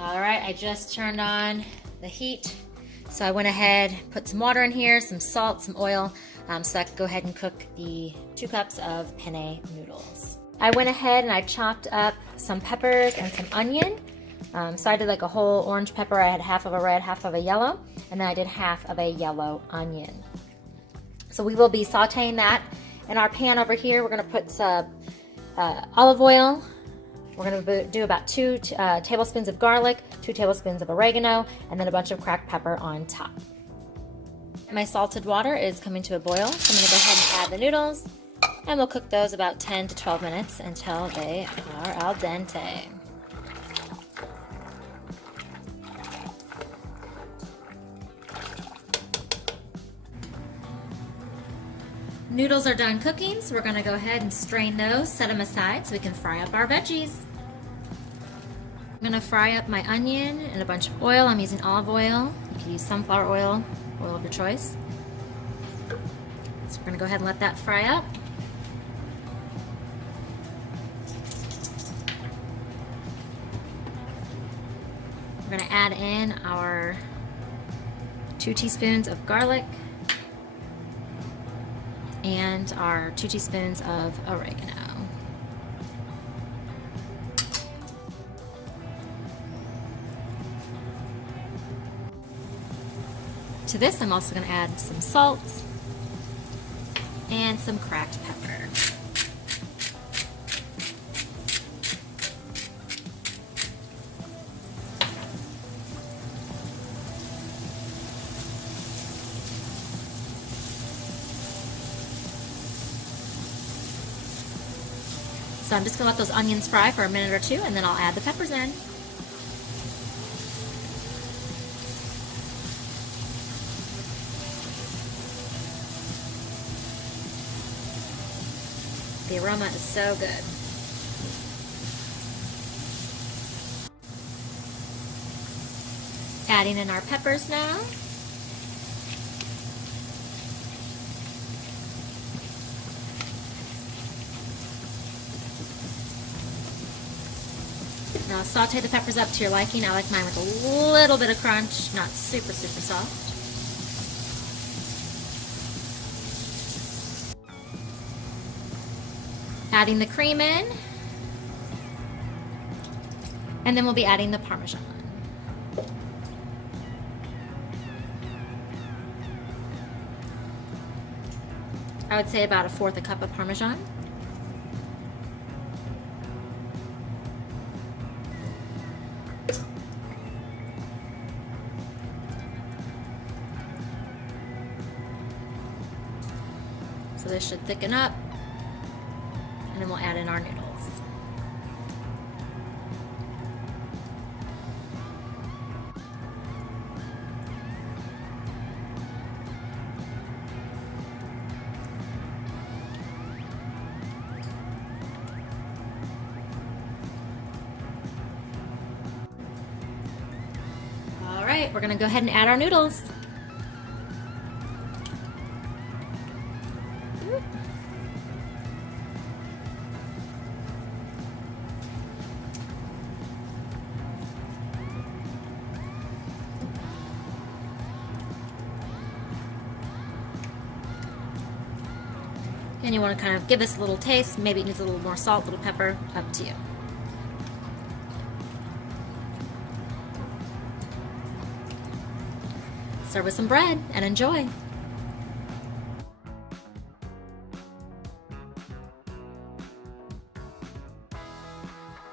All right, I just turned on the heat. So I went ahead, put some water in here, some salt, some oil, so I could go ahead and cook the 2 cups of penne noodles. I went ahead and I chopped up some peppers and some onion. So I did like a whole orange pepper. I had half of a red, half of a yellow, and then I did half of a yellow onion. So we will be sauteing that in our pan over here. We're gonna put some olive oil. We're gonna do about 2 tablespoons of garlic, 2 tablespoons of oregano, and then a bunch of cracked pepper on top. My salted water is coming to a boil, so I'm gonna go ahead and add the noodles, and we'll cook those about 10 to 12 minutes until they are al dente. Noodles are done cooking, so we're gonna go ahead and strain those, set them aside so we can fry up our veggies. I'm gonna fry up my onion in a bunch of oil. I'm using olive oil. You can use sunflower oil, oil of your choice. So we're gonna go ahead and let that fry up. We're gonna add in our 2 teaspoons of garlic and our 2 teaspoons of oregano. To this, I'm also going to add some salt and some cracked pepper. So I'm just going to let those onions fry for a minute or 2, and then I'll add the peppers in. The aroma is so good. Adding in our peppers now. Now saute the peppers up to your liking. I like mine with a little bit of crunch, not super, super soft. Adding the cream in, and then we'll be adding the Parmesan. I would say about 1/4 cup of Parmesan. So this should thicken up. And then we'll add in our noodles. All right, we're gonna go ahead and add our noodles. And you want to kind of give this a little taste. Maybe it needs a little more salt, a little pepper, up to you. Serve with some bread and enjoy.